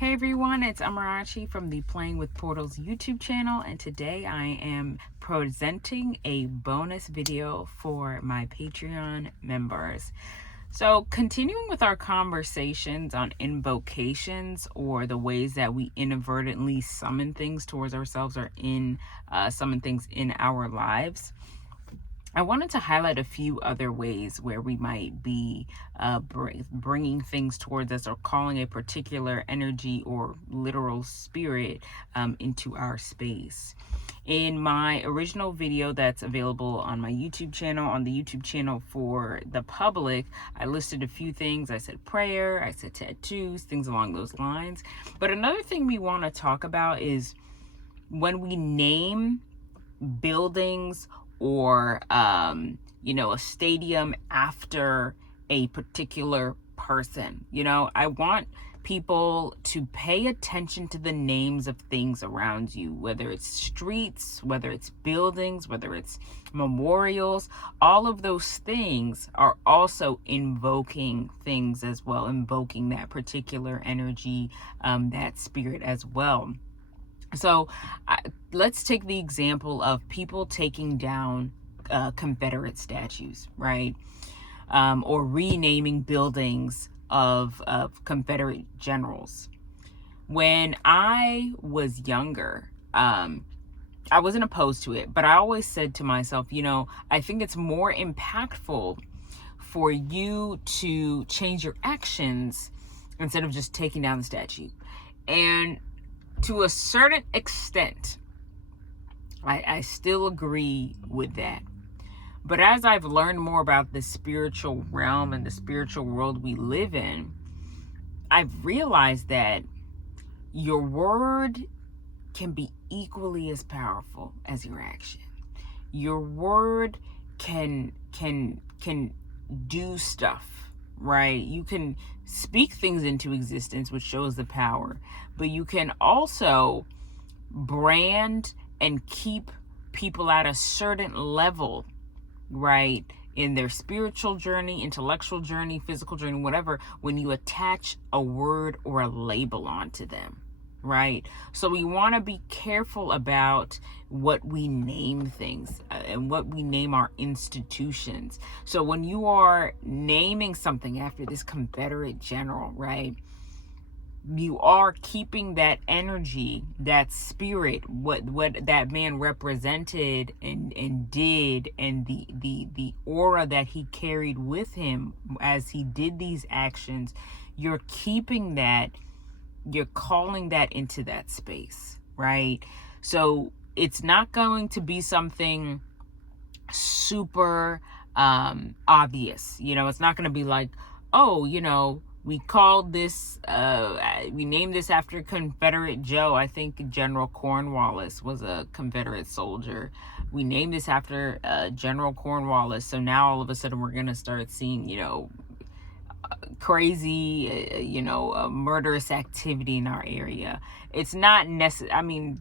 Hey everyone, it's Amarachi from the Playing with Portals YouTube channel, and today I am presenting a bonus video for my Patreon members. So, continuing with our conversations on invocations, or the ways that we inadvertently summon things towards ourselves or summon things in our lives, I wanted to highlight a few other ways where we might be bringing things towards us or calling a particular energy or literal spirit into our space. In my original video that's available on my YouTube channel, on the YouTube channel for the public, I listed a few things. I said prayer, I said tattoos, things along those lines. But another thing we want to talk about is when we name buildings or a stadium after a particular person. I want people to pay attention to the names of things around you, whether it's streets, whether it's buildings, whether it's memorials. All of those things are also invoking things as well, invoking that particular energy, that spirit as well. So let's take the example of people taking down Confederate statues, right? Or renaming buildings of Confederate generals. When I was younger, I wasn't opposed to it, but I always said to myself, I think it's more impactful for you to change your actions instead of just taking down the statue. And to a certain extent, I still agree with that. But as I've learned more about the spiritual realm and the spiritual world we live in, I've realized that your word can be equally as powerful as your action. Your word can do stuff, right? You can speak things into existence, which shows the power, but you can also brand and keep people at a certain level, right, in their spiritual journey, intellectual journey, physical journey, whatever, when you attach a word or a label onto them, right? So we want to be careful about what we name things and what we name our institutions. So when you are naming something after this Confederate general, right, you are keeping that energy, that spirit, what that man represented and did, and the aura that he carried with him as he did these actions. You're keeping that, you're calling that into that space, right? So it's not going to be something super obvious. It's not going to be like, oh, we called this, we named this after Confederate Joe. I think General Cornwallis was a Confederate soldier. We named this after General Cornwallis. So now all of a sudden we're going to start seeing, crazy, murderous activity in our area. It's not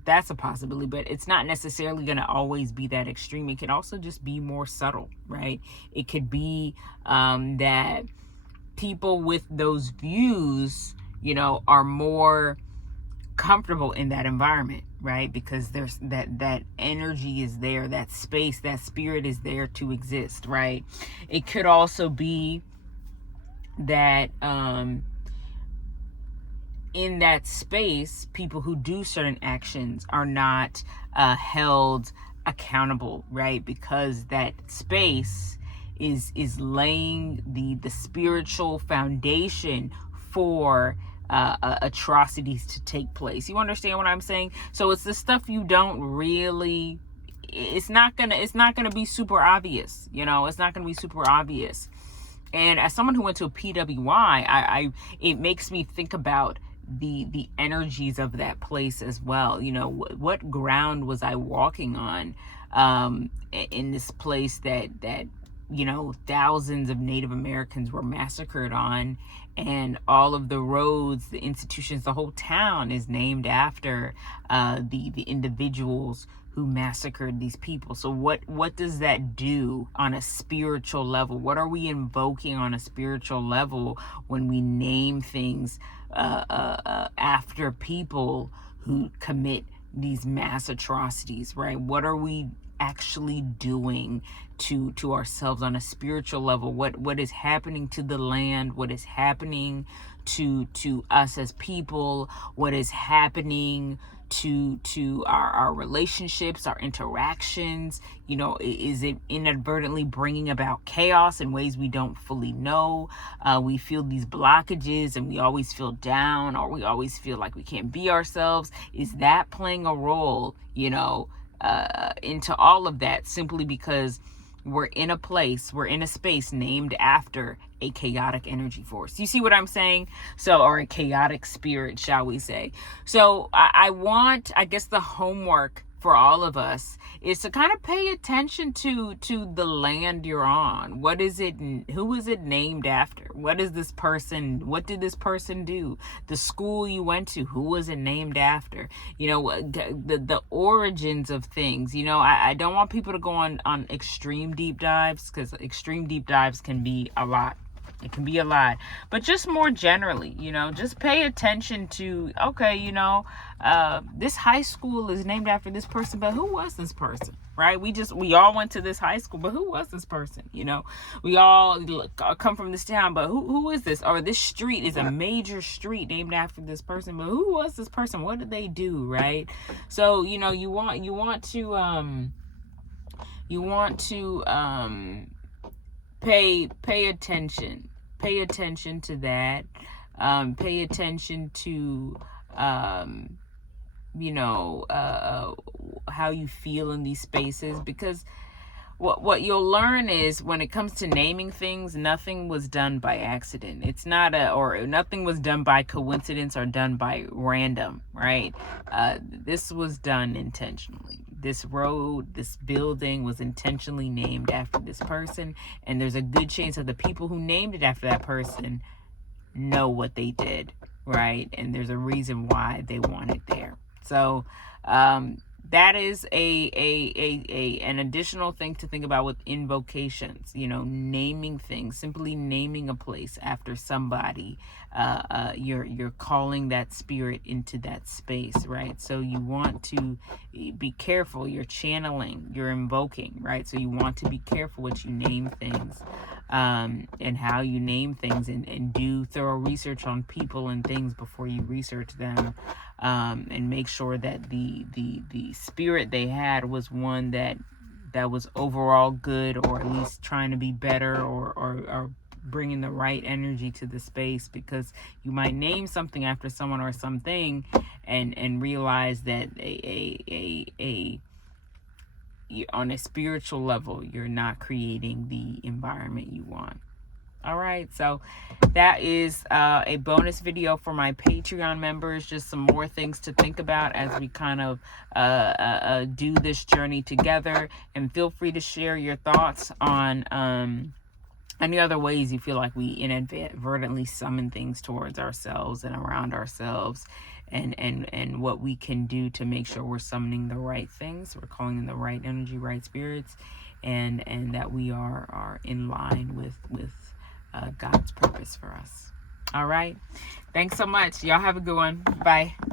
that's a possibility, but it's not necessarily going to always be that extreme. It can also just be more subtle, right? It could be that people with those views, are more comfortable in that environment, right? Because there's that energy is there, that space, that spirit is there to exist, right? It could also be that in that space, people who do certain actions are not held accountable, right? Because that space is laying the spiritual foundation for atrocities to take place. You understand what I'm saying? So it's the stuff you don't really, it's not gonna be super obvious. It's not gonna be super obvious. And as someone who went to a PWI, it makes me think about the energies of that place as well. What ground was I walking on in this place that thousands of Native Americans were massacred on, and all of the roads, the institutions, the whole town is named after the individuals who massacred these people. So what does that do on a spiritual level? What are we invoking on a spiritual level when we name things after after people who commit these mass atrocities, right? What are we actually doing to ourselves on a spiritual level? What is happening to the land? What is happening to us as people? What is happening to our relationships, our interactions? You know, is it inadvertently bringing about chaos in ways we don't fully know? We feel these blockages and we always feel down, or we always feel like we can't be ourselves. Is that playing a role, you know, into all of that, simply because we're in a space named after a chaotic energy force? You see what I'm saying? So, or a chaotic spirit, shall we say. So I guess the homework for all of us is to kind of pay attention to the land you're on. What is it? Who is it named after? What is this person? What did this person do? The school you went to, who was it named after? You know, the origins of things. You know, I don't want people to go on extreme deep dives, because extreme deep dives can be a lot. It can be a lot. But just more generally, you know, just pay attention to, okay, you know, this high school is named after this person, but who was this person, right? We all went to this high school, but who was this person? You know, we all come from this town, but who is this? Or this street is a major street named after this person, but who was this person? What did they do, right? So, you know, you want to pay attention to that. Pay attention to you know, how you feel in these spaces, because what you'll learn is, when it comes to naming things, nothing was done by accident. It's not or nothing was done by coincidence or done by random, right? This was done intentionally. This road, this building was intentionally named after this person, and there's a good chance that the people who named it after that person know what they did, right? And there's a reason why they want it there. So that is an additional thing to think about with invocations. You know, naming things, simply naming a place after somebody. You're calling that spirit into that space, right? So you want to be careful. You're channeling, you're invoking, right? So you want to be careful what you name things, and how you name things, and do thorough research on people and things before you research them, and make sure that the spirit they had was one that was overall good, or at least trying to be better, or bringing the right energy to the space. Because you might name something after someone or something, and realize that on a spiritual level, you're not creating the environment you want. All right, so that is a bonus video for my Patreon members. Just some more things to think about as we kind of do this journey together. And feel free to share your thoughts on any other ways you feel like we inadvertently summon things towards ourselves and around ourselves, and what we can do to make sure we're summoning the right things, we're calling in the right energy, right spirits, and that we are in line with God's purpose for us. All right. Thanks so much. Y'all have a good one. Bye.